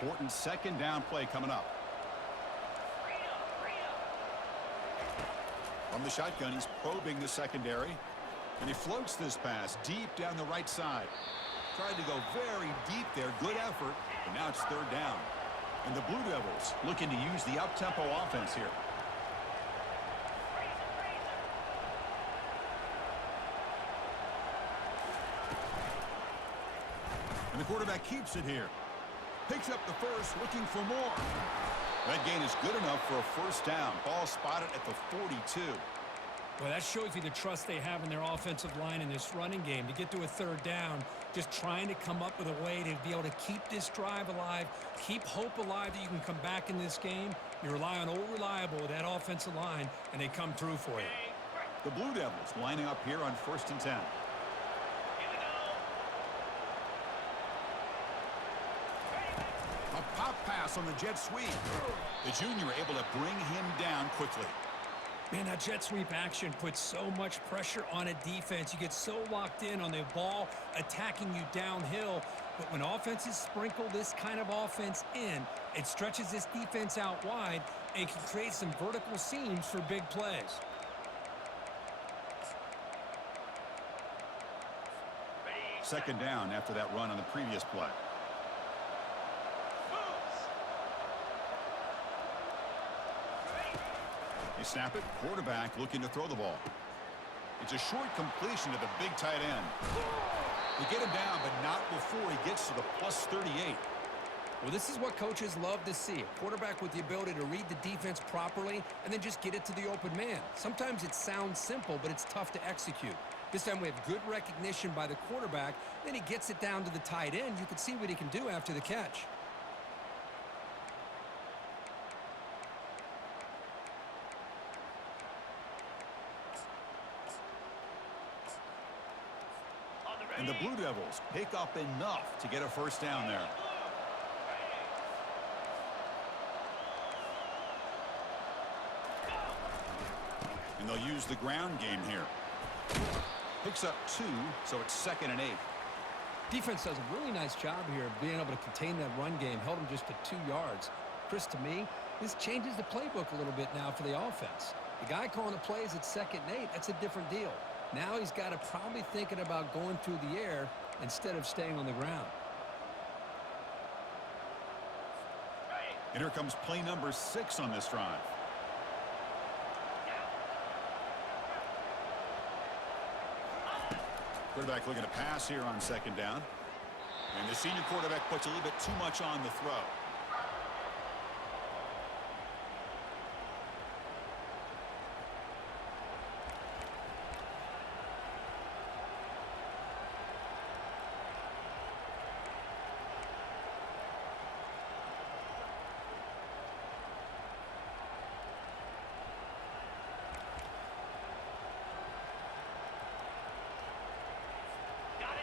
important second down play coming up. From the shotgun, he's probing the secondary. And he floats this pass deep down the right side. Tried to go very deep there. Good effort. And now it's third down. And the Blue Devils looking to use the up-tempo offense here. And the quarterback keeps it here. Picks up the first, looking for more. That gain is good enough for a first down. Ball spotted at the 42. Well, that shows you the trust they have in their offensive line in this running game. To get to a third down, just trying to come up with a way to be able to keep this drive alive, keep hope alive that you can come back in this game. You rely on old reliable, that offensive line, and they come through for you. The Blue Devils lining up here on 1st and 10. A pop pass on the jet sweep. The junior able to bring him down quickly. Man, that jet sweep action puts so much pressure on a defense. You get so locked in on the ball attacking you downhill. But when offenses sprinkle this kind of offense in, it stretches this defense out wide and can create some vertical seams for big plays. Second down after that run on the previous play. They snap it. Quarterback looking to throw the ball. It's a short completion to the big tight end. They get him down, but not before he gets to the plus 38. Well, this is what coaches love to see. A quarterback with the ability to read the defense properly and then just get it to the open man. Sometimes it sounds simple, but it's tough to execute. This time we have good recognition by the quarterback. Then he gets it down to the tight end. You can see what he can do after the catch. And the Blue Devils pick up enough to get a first down there. And they'll use the ground game here. Picks up 2, so it's 2nd and 8. Defense does a really nice job here of being able to contain that run game. Held him just to 2 yards. Chris, to me, this changes the playbook a little bit now for the offense. The guy calling the plays at 2nd and 8, that's a different deal. Now he's got to probably thinking about going through the air instead of staying on the ground. And here comes play number 6 on this drive. Quarterback looking to pass here on 2nd down. And the senior quarterback puts a little bit too much on the throw.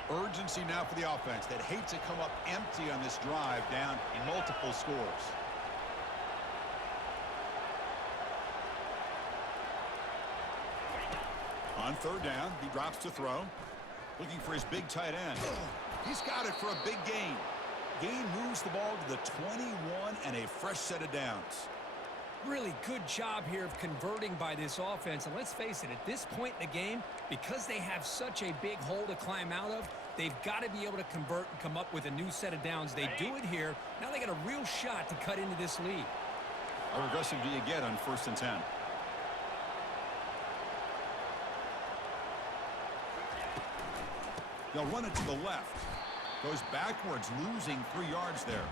Urgency now for the offense that hates to come up empty on this drive down in multiple scores. On 3rd down, he drops to throw. Looking for his big tight end. He's got it for a big gain. Gain moves the ball to the 21 and a fresh set of downs. Really good job here of converting by this offense. And let's face it, at this point in the game, because they have such a big hole to climb out of, they've got to be able to convert and come up with a new set of downs. They do it here. Now they got a real shot to cut into this lead. How aggressive do you get on 1st and 10? They'll run it to the left. Goes backwards, losing 3 yards there.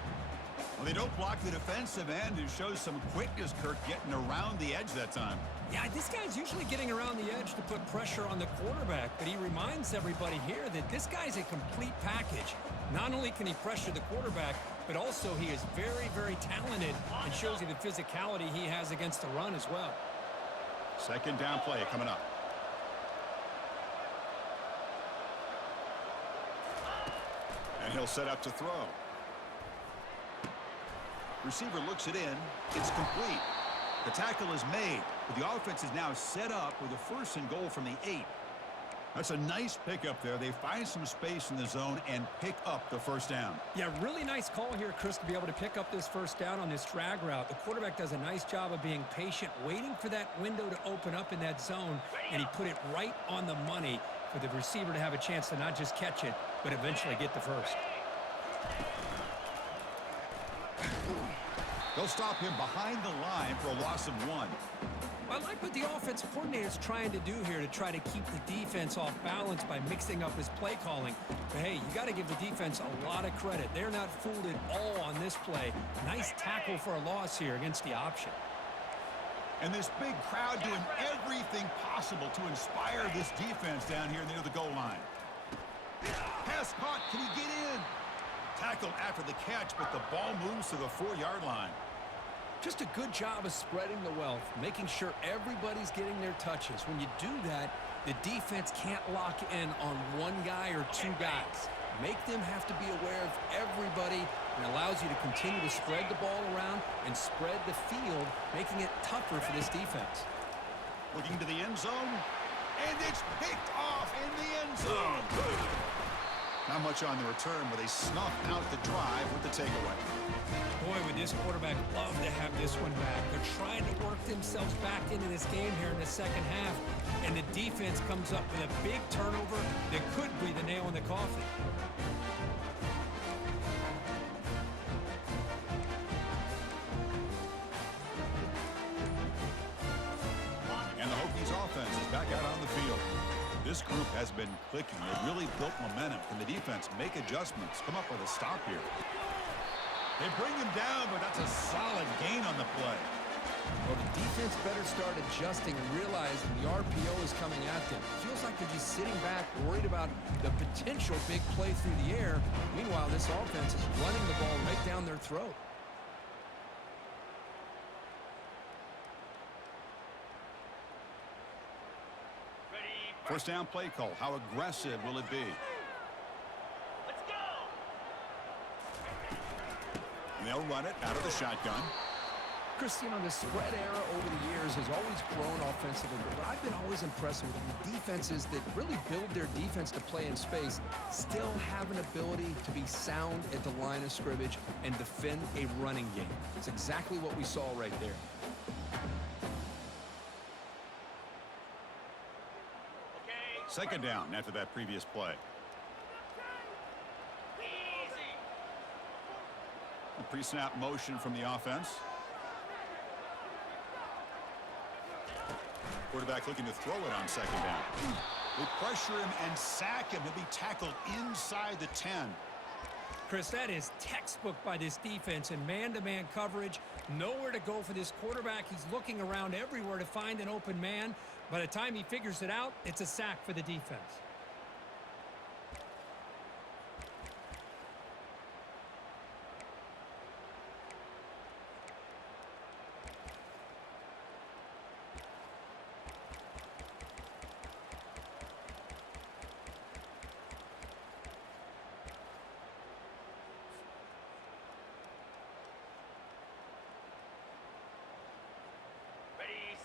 Well, they don't block the defensive end and shows some quickness, Kirk, getting around the edge that time. Yeah, this guy's usually getting around the edge to put pressure on the quarterback, but he reminds everybody here that this guy's a complete package. Not only can he pressure the quarterback, but also he is very, very talented and shows you the physicality he has against the run as well. 2nd down play coming up. And he'll set up to throw. Receiver looks it in. It's complete. The tackle is made, but the offense is now set up with a 1st and goal from the 8. That's a nice pickup there. They find some space in the zone and pick up the first down. Yeah, really nice call here, Chris, to be able to pick up this first down on this drag route. The quarterback does a nice job of being patient, waiting for that window to open up in that zone, and he put it right on the money for the receiver to have a chance to not just catch it, but eventually get the first. They'll stop him behind the line for a loss of 1. I like what the offensive coordinator is trying to do here to try to keep the defense off balance by mixing up his play calling. But, hey, you got to give the defense a lot of credit. They're not fooled at all on this play. Nice tackle for a loss here against the option. And this big crowd doing everything possible to inspire this defense down here near the goal line. Pass caught. Can he get in? Tackled after the catch, but the ball moves to the 4-yard line. Just a good job of spreading the wealth, making sure everybody's getting their touches. When you do that, the defense can't lock in on one guy or two guys. Make them have to be aware of everybody, and allows you to continue to spread the ball around and spread the field, making it tougher for this defense. Looking to the end zone, and it's picked off in the end zone. Not much on the return, but they snuff out the drive with the takeaway. Boy, would this quarterback love to have this one back. They're trying to work themselves back into this game here in the second half, and the defense comes up with a big turnover that could be the nail in the coffin. And the Hokies offense is back out on the field. This group has been clicking. They've really built momentum. Can the defense make adjustments? Come up with a stop here. They bring him down, but that's a solid gain on the play. Well, the defense better start adjusting and realizing the RPO is coming at them. Feels like they're just sitting back, worried about the potential big play through the air. Meanwhile, this offense is running the ball right down their throat. First down play call. How aggressive will it be? And they'll run it out of the shotgun. Chris, you know, the spread era over the years has always grown offensively, but what I've been always impressed with the defenses that really build their defense to play in space still have an ability to be sound at the line of scrimmage and defend a running game. It's exactly what we saw right there. Second down after that previous play. A pre-snap motion from the offense. Quarterback looking to throw it on second down. They pressure him and sack him. He'll be tackled inside the 10. Chris, that is textbook by this defense in man-to-man coverage. Nowhere to go for this quarterback. He's looking around everywhere to find an open man. By the time he figures it out, it's a sack for the defense.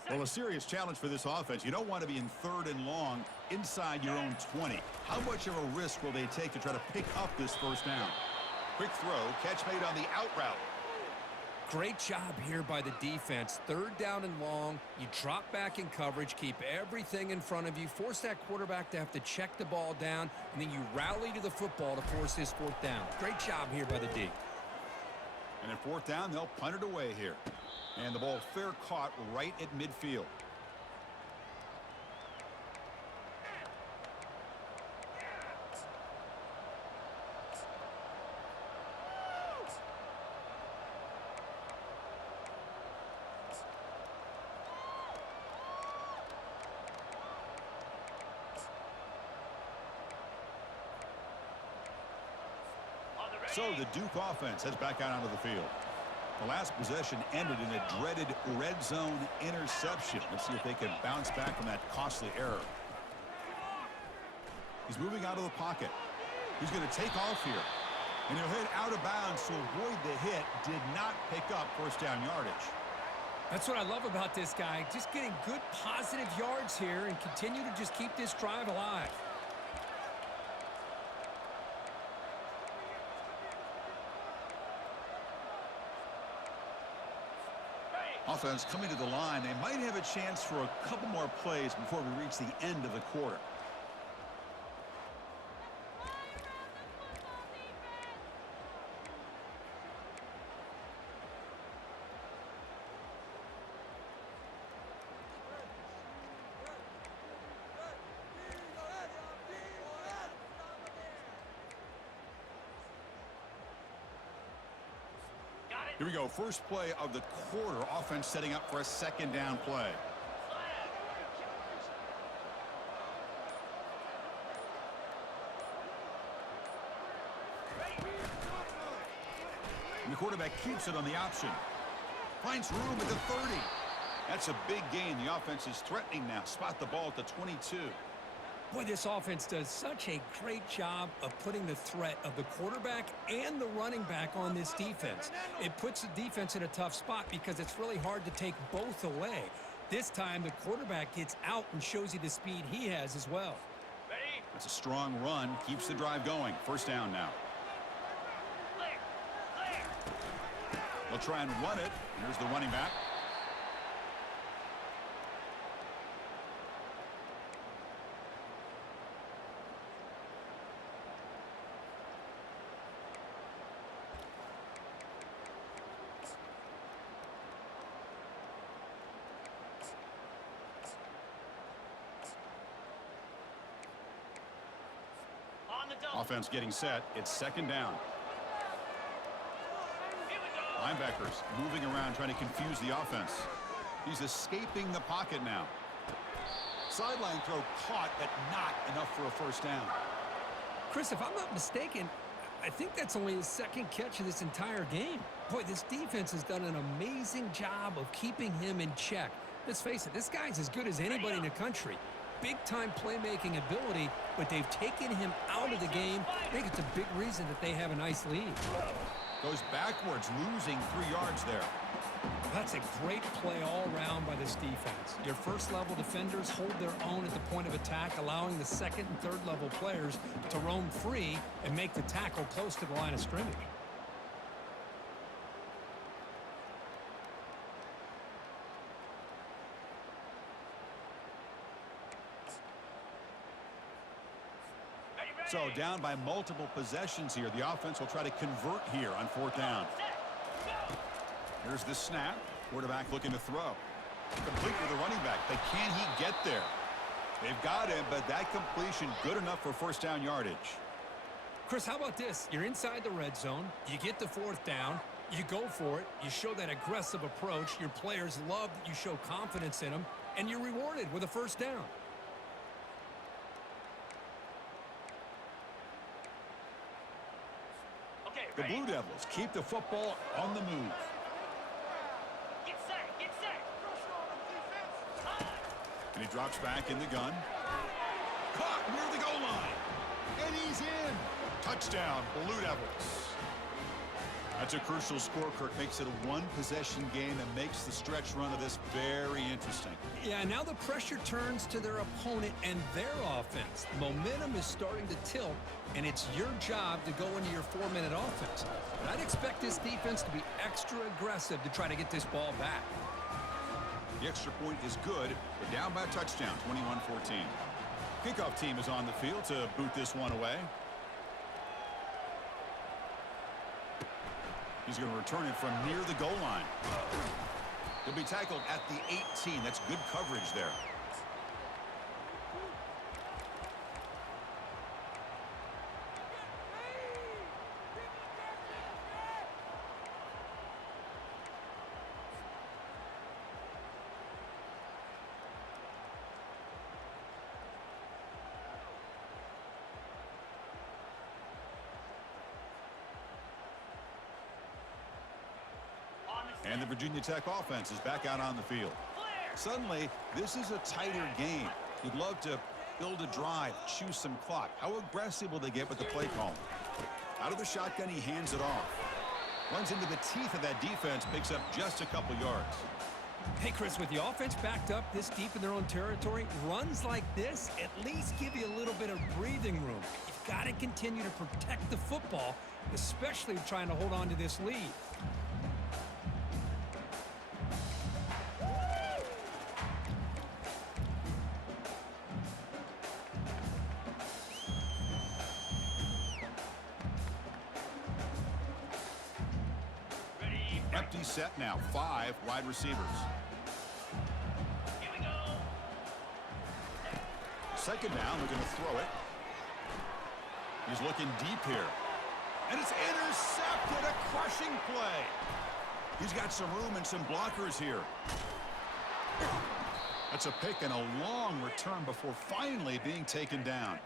Well, a serious challenge for this offense. You don't want to be in third and long inside your own 20. How much of a risk will they take to try to pick up this first down? Quick throw, catch made on the out route. Great job here by the defense. Third down and long. You drop back in coverage, keep everything in front of you, force that quarterback to have to check the ball down, and then you rally to the football to force this fourth down. Great job here by the D. And at fourth down, they'll punt it away here. And the ball fair caught right at midfield. So the Duke offense heads back out onto the field. The last possession ended in a dreaded red zone interception. Let's see if they can bounce back from that costly error. He's moving out of the pocket. He's going to take off here. And he'll head out of bounds to avoid the hit. Did not pick up first down yardage. That's what I love about this guy. Just getting good positive yards here and continue to just keep this drive alive. Offense coming to the line. They might have a chance for a couple more plays before we reach the end of the quarter. Here we go. First play of the quarter. Offense setting up for a second down play. And the quarterback keeps it on the option. Finds room at the 30. That's a big gain. The offense is threatening now. Spot the ball at the 22. Boy, this offense does such a great job of putting the threat of the quarterback and the running back on this defense. It puts the defense in a tough spot because it's really hard to take both away. This time, the quarterback gets out and shows you the speed he has as well. That's a strong run. Keeps the drive going. First down now. They'll try and run it. Here's the running back. Offense getting set. It's second down. Linebackers moving around trying to confuse the offense. He's escaping the pocket now. Sideline throw caught, but not enough for a first down. Chris, if I'm not mistaken, I think that's only his second catch of this entire game. Boy, this defense has done an amazing job of keeping him in check. Let's face it, this guy's as good as anybody in the country. Big-time playmaking ability, but they've taken him out of the game. I think it's a big reason that they have a nice lead. Goes backwards, losing 3 yards there. That's a great play all around by this defense. Your first-level defenders hold their own at the point of attack, allowing the second and third-level players to roam free and make the tackle close to the line of scrimmage. So down by multiple possessions here. The offense will try to convert here on fourth down. Here's the snap. Quarterback looking to throw. Complete with the running back. But can he get there? They've got him, but that completion good enough for first down yardage. Chris, how about this? You're inside the red zone. You get the fourth down. You go for it. You show that aggressive approach. Your players love that you show confidence in them. And you're rewarded with a first down. The Blue Devils keep the football on the move. Get set. And he drops back in the gun. Caught near the goal line. And he's in. Touchdown, Blue Devils. That's a crucial score, Kirk. Makes it a one-possession game and makes the stretch run of this very interesting. Yeah, now the pressure turns to their opponent and their offense. Momentum is starting to tilt, and it's your job to go into your 4-minute offense. But I'd expect this defense to be extra aggressive to try to get this ball back. The extra point is good. They're down by a touchdown, 21-14. Kickoff team is on the field to boot this one away. He's going to return it from near the goal line. He'll be tackled at the 18. That's good coverage there. And the Virginia Tech offense is back out on the field. Suddenly, this is a tighter game. You'd love to build a drive, choose some clock. How aggressive will they get with the play call? Out of the shotgun, he hands it off. Runs into the teeth of that defense, picks up just a couple yards. Hey, Chris, with the offense backed up this deep in their own territory, runs like this at least give you a little bit of breathing room. You've got to continue to protect the football, especially trying to hold on to this lead. Empty set now. 5 wide receivers. Here we go. Second down, they're going to throw it. He's looking deep here. And it's intercepted. A crushing play. He's got some room and some blockers here. That's a pick and a long return before finally being taken down.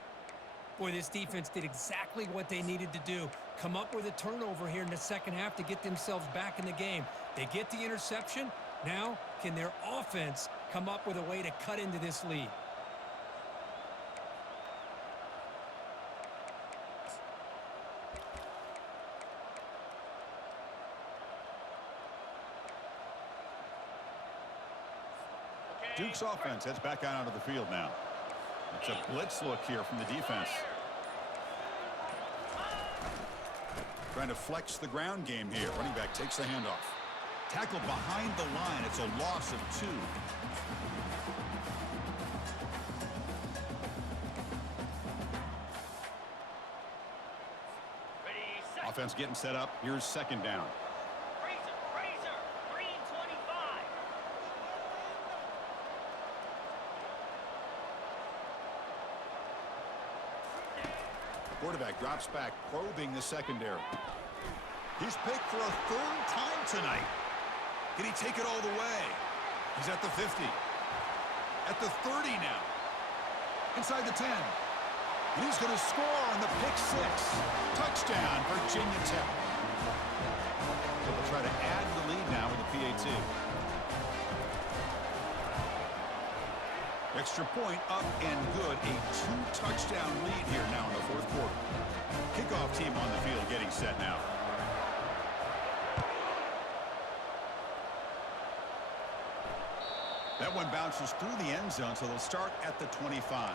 Boy, this defense did exactly what they needed to do. Come up with a turnover here in the second half to get themselves back in the game. They get the interception. Now, can their offense come up with a way to cut into this lead? Duke's offense heads back out onto the field now. It's a blitz look here from the defense. Trying to flex the ground game here. Running back takes the handoff. Tackled behind the line. It's a loss of 2. Ready, set. Offense getting set up. Here's second down. Razor. Green 25. Quarterback drops back, probing the secondary. He's picked for a 3rd time tonight. Can he take it all the way? He's at the 50. At the 30 now. Inside the 10. And he's going to score on the pick 6. Touchdown, Virginia Tech. So they'll try to add the lead now with the PAT. Extra point up and good. A 2-touchdown lead here now in the 4th quarter. Kickoff team on the field getting set now. That one bounces through the end zone, so they'll start at the 25.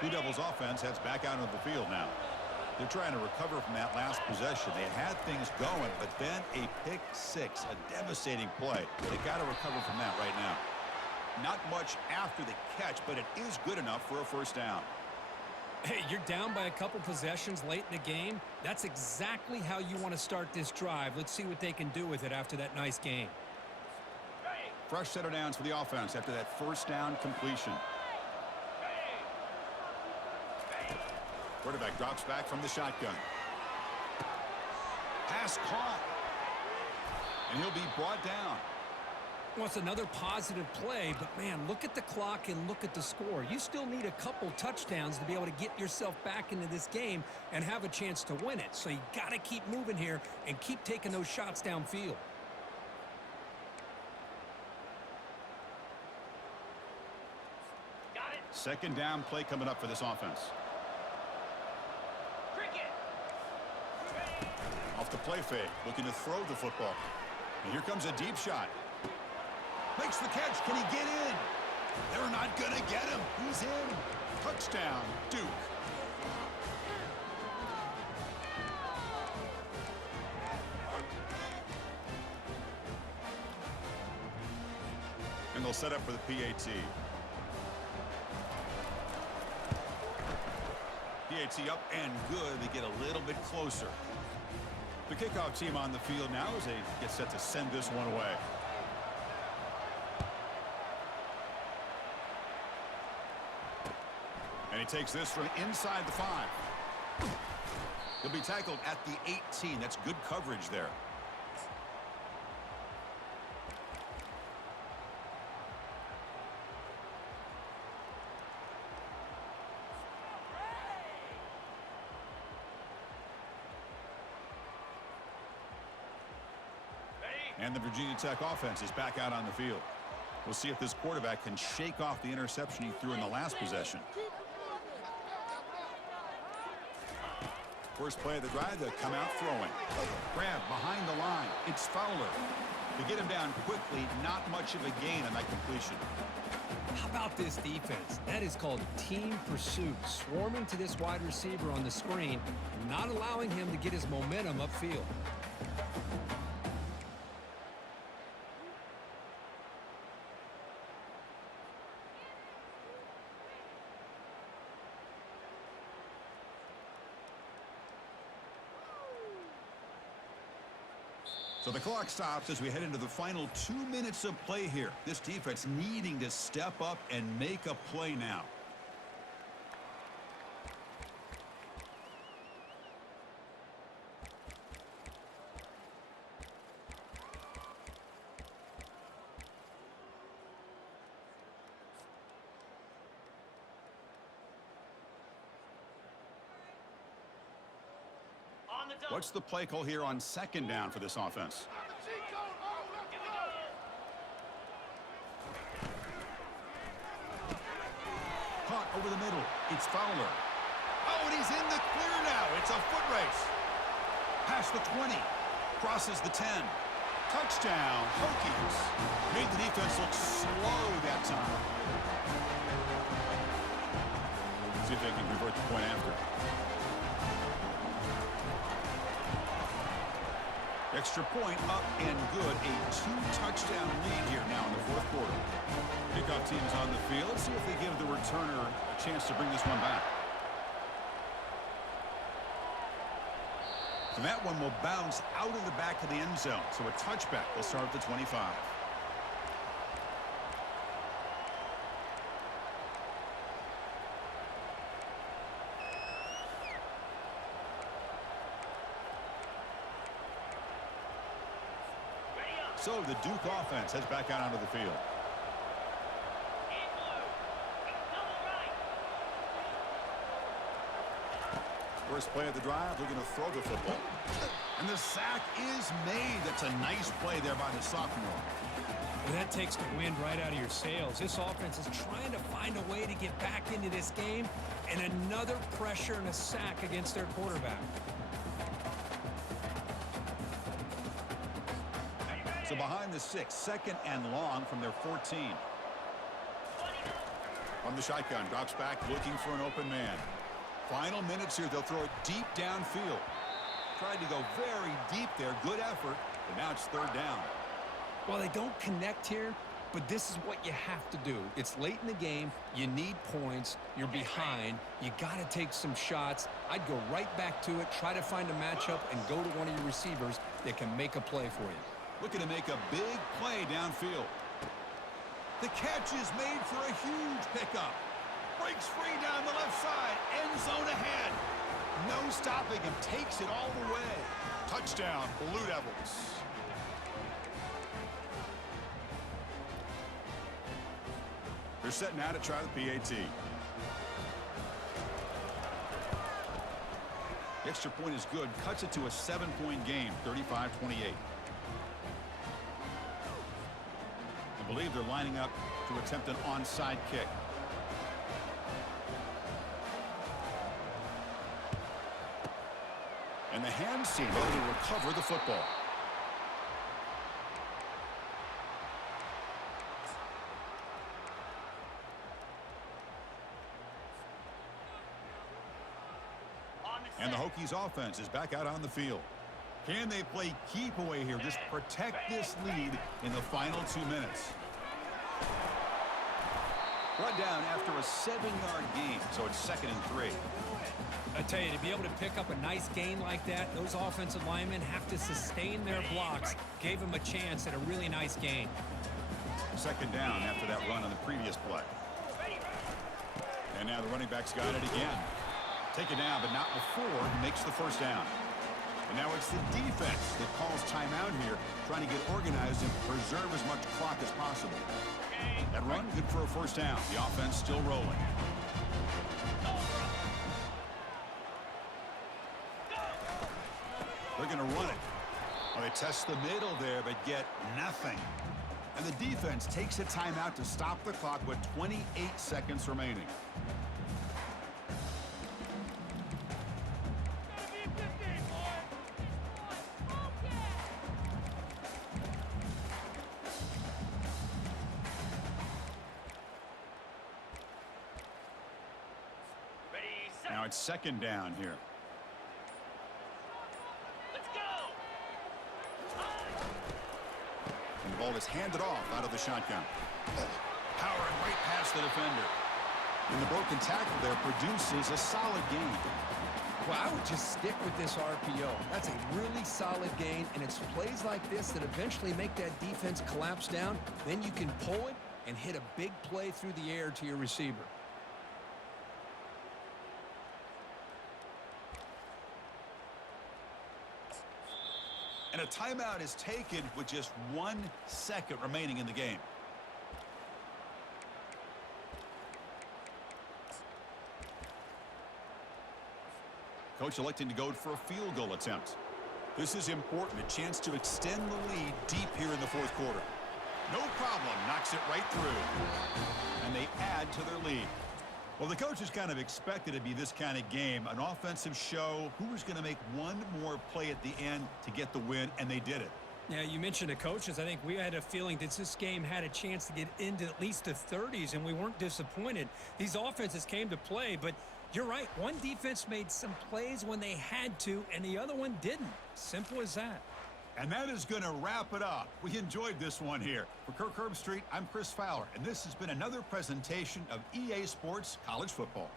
Blue Devils offense heads back out of the field now. They're trying to recover from that last possession. They had things going, but then a pick 6, a devastating play. They got to recover from that right now. Not much after the catch, but it is good enough for a 1st down. Hey, you're down by a couple possessions late in the game. That's exactly how you want to start this drive. Let's see what they can do with it after that nice game. Fresh set of downs for the offense after that 1st down completion. Quarterback drops back from the shotgun. Pass caught. And he'll be brought down. Well, it's another positive play, but man, look at the clock and look at the score. You still need a couple touchdowns to be able to get yourself back into this game and have a chance to win it. So you got to keep moving here and keep taking those shots downfield. Got it. Second down play coming up for this offense. Cricket. Off the play fake, looking to throw the football. And here comes a deep shot. Makes the catch. Can he get in? They're not going to get him. He's in. Touchdown, Duke. And they'll set up for the PAT. PAT up and good. They get a little bit closer. The kickoff team on the field now as they get set to send this one away. And he takes this from inside the 5. He'll be tackled at the 18. That's good coverage there. And the Virginia Tech offense is back out on the field. We'll see if this quarterback can shake off the interception he threw in the last possession. First play of the drive, they'll come out throwing. Grab behind the line. It's Fowler. To get him down quickly, not much of a gain on that completion. How about this defense? That is called team pursuit. Swarming to this wide receiver on the screen, not allowing him to get his momentum upfield. So the clock stops as we head into the final 2 minutes of play here. This defense needing to step up and make a play now. On the double. What's the play call here on second down for this offense? Caught over the middle. It's Fowler. Oh, and he's in the clear now. It's a foot race. Past the 20. Crosses the 10. Touchdown, Hokies. Made the defense look slow that time. See if they can convert the point after. Extra point up and good. A 2-touchdown lead here now in the fourth quarter. Kickoff team is on the field. Let's see if they give the returner a chance to bring this one back. And that one will bounce out of the back of the end zone. So a touchback. They'll start at the 25. So the Duke offense heads back out onto the field. In blue. Double right. First play of the drive, they're going to throw the football. And the sack is made. That's a nice play there by the sophomore. Well, that takes the wind right out of your sails. This offense is trying to find a way to get back into this game, and another pressure and a sack against their quarterback. So behind the 6, second and long from their 14. From the shotgun, drops back looking for an open man. Final minutes here, they'll throw it deep downfield. Tried to go very deep there, good effort, but now it's third down. Well, they don't connect here, but this is what you have to do. It's late in the game. You need points. You're behind. You got to take some shots. I'd go right back to it, try to find a matchup, and go to one of your receivers that can make a play for you. Looking to make a big play downfield. The catch is made for a huge pickup. Breaks free down the left side. End zone ahead. No stopping him. Takes it all the way. Touchdown, Blue Devils. They're setting out to try the PAT. The extra point is good. Cuts it to a 7-point game, 35-28. I believe they're lining up to attempt an onside kick. And the hands seem able to recover the football. And the Hokies offense is back out on the field. Can they play keep away here? Just protect this lead in the final 2 minutes. Brought down after a 7-yard gain, so it's 2nd and 3. I tell you, to be able to pick up a nice gain like that, those offensive linemen have to sustain their blocks. Gave them a chance at a really nice gain. 2nd down after that run on the previous play. And now the running back's got it again. Take it down, but not before he makes the first down. And now it's the defense that calls timeout here, trying to get organized and preserve as much clock as possible. That run, good for a first down. The offense still rolling. They're going to run it. Well, they test the middle there, but get nothing. And the defense takes a timeout to stop the clock with 28 seconds remaining. Now it's 2nd down here. Let's go. And the ball is handed off out of the shotgun. Powering right past the defender. And the broken tackle there produces a solid gain. Well, I would just stick with this RPO. That's a really solid gain, and it's plays like this that eventually make that defense collapse down. Then you can pull it and hit a big play through the air to your receiver. And a timeout is taken with just 1 second remaining in the game. Coach electing to go for a field goal attempt. This is important, a chance to extend the lead deep here in the fourth quarter. No problem, knocks it right through. And they add to their lead. Well, the coaches kind of expected it to be this kind of game, an offensive show. Who was going to make one more play at the end to get the win, and they did it. Yeah, you mentioned the coaches. I think we had a feeling that this game had a chance to get into at least the 30s, and we weren't disappointed. These offenses came to play, but you're right. One defense made some plays when they had to, and the other one didn't. Simple as that. And that is going to wrap it up. We enjoyed this one here. For Kirk Herbstreit, I'm Chris Fowler, and this has been another presentation of EA Sports College Football.